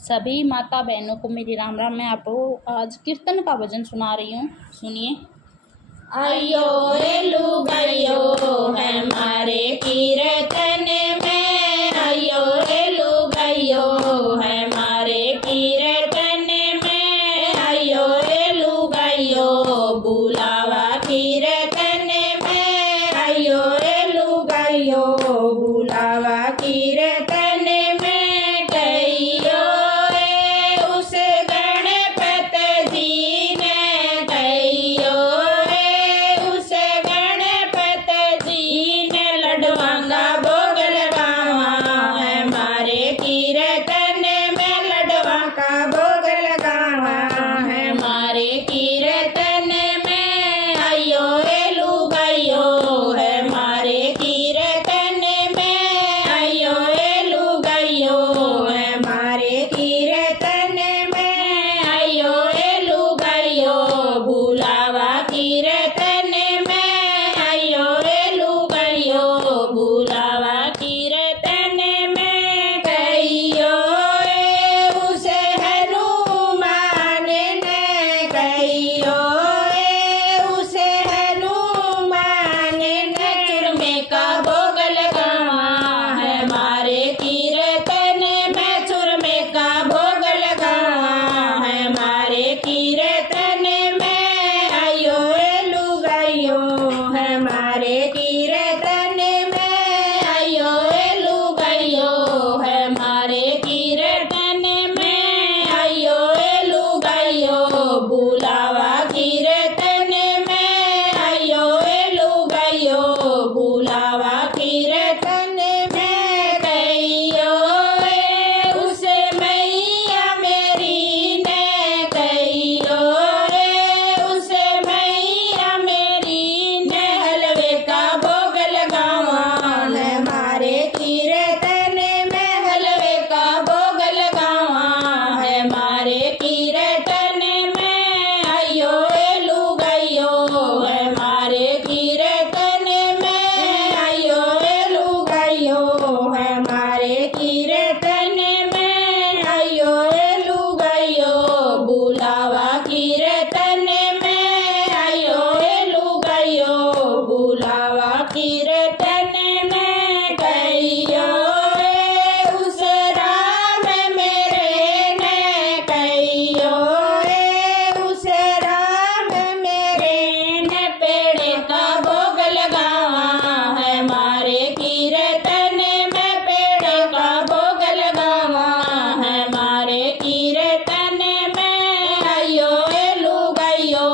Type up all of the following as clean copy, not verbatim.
सभी माता बहनों को मेरी राम राम। मैं आपको आज कीर्तन का भजन सुना रही हूँ, सुनिए। अयो एलू गयो हमारे कीर्तन में, अयो एलू गयो हमारे कीर्तन में, अयो एलू गयो बुलावा कीर्तन में, अयो एलू गयो बुलावा कीर्तन में। कहियो उस गणपत जी ने, कहियो उस गणपत जी ने लडवांगा भोग लगावा हमारे कीर्तन में, लडवा का भोग लगावा हमारे कीर्तन में। अयो एलू गयो हमारे कीर्तन में, अयो एलू गयो हमारे कीर्तन में, अयो एलू गयो बुलावा कीर्तन में, अयो एलू गयो बुलावा कीर्तन में। कहियो उस हनुमान ने, कहियो उस हनुमान ने चूरमे का भोग लगावा हमारे कीर्तन में, चूरमे का भोग लगावा हमारे कीर्तन में। अयो एलू गयो हमारे कीर्तन में, अयो एलू गयो हमारे कीर्तन में, अयो एलू गयो बुलावा कीर्तन में, अयो एलू गयो बुलावा कीर्तन में। कहियो उस मैया मेरी ने, कहियो उस मैया मेरी ने हलवे का भोग लगावा हमारे कीर्तन में, हलवे का भोग लगावा हमारे कीर्तन में। अयो एलू गयो हमारे कीर्तन में, अयो एलू गयो हमारे कीर्तन में, अयो एलू गयो बुलावा कीर्तन में, अयो एलू गयो बुलावा कीर्तन में। कहियो उस राम मेरे ने, कहियो उस राम मेरे ने पेड़े का भोग लगावा हमारे कीर्तन में, पेड़े का भोग लगावा हमारे कीर्तन में। अयो एलू गयो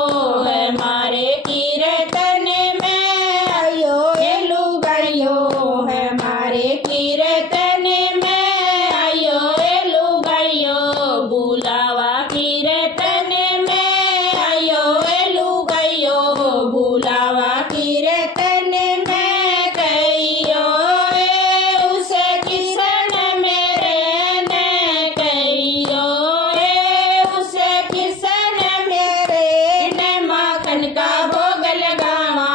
हमारे कीर्तन में, अयो एलू गयो हमारे कीर्तन में, अयो एलू गयो बुलावा कीर्तन में, अयो एलू गयो बुलावा कीर्तन में। कहियो उस किशन मेरे ने, कहियो उस किशन मेरे ने माखन का भोग लगावा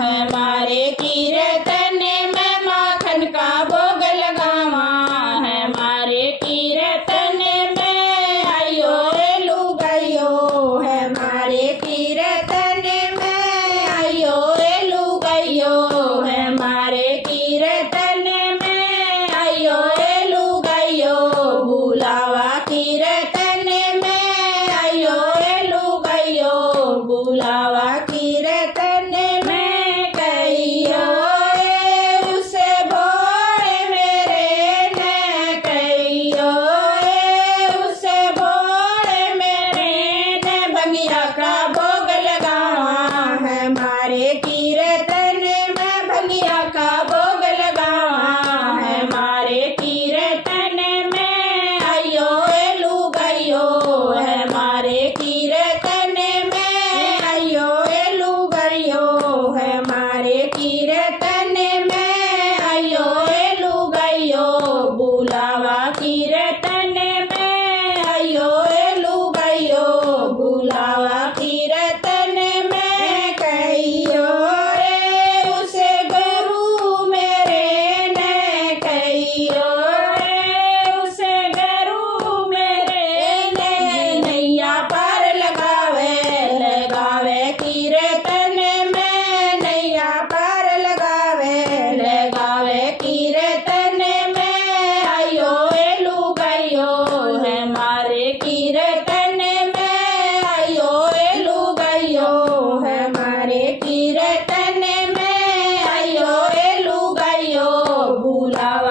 हमारे कीर्तन में, माखन का भोग लगावा हमारे कीर्तन में। अयो एलू गयो हमारे कीर्तन में, अयो एलू गयो हमारे कीर्तन में, अयो एलू गयो बुलावा कीर्तन में, अयो एलू गयो बुलावा कीर्तन में। कहियो उस भोले मेरे ने, कहियो उस भोले मेरे ने भंगिया का भोग लगावा हमारे कीर्तन में, भंगिया का भोग लगावा हमारे कीर्तन में। अयो एलू गयो हमारे कीर्तन में, अयो एलू गयो हमारे कीर्तन में, अयो एलू गयो बुलावा कीर्तन में, अयो एलू गयो बुलावा कीर्तन में। कहियो उस गुरु मेरे ने, कहियो उस गुरु बुलावा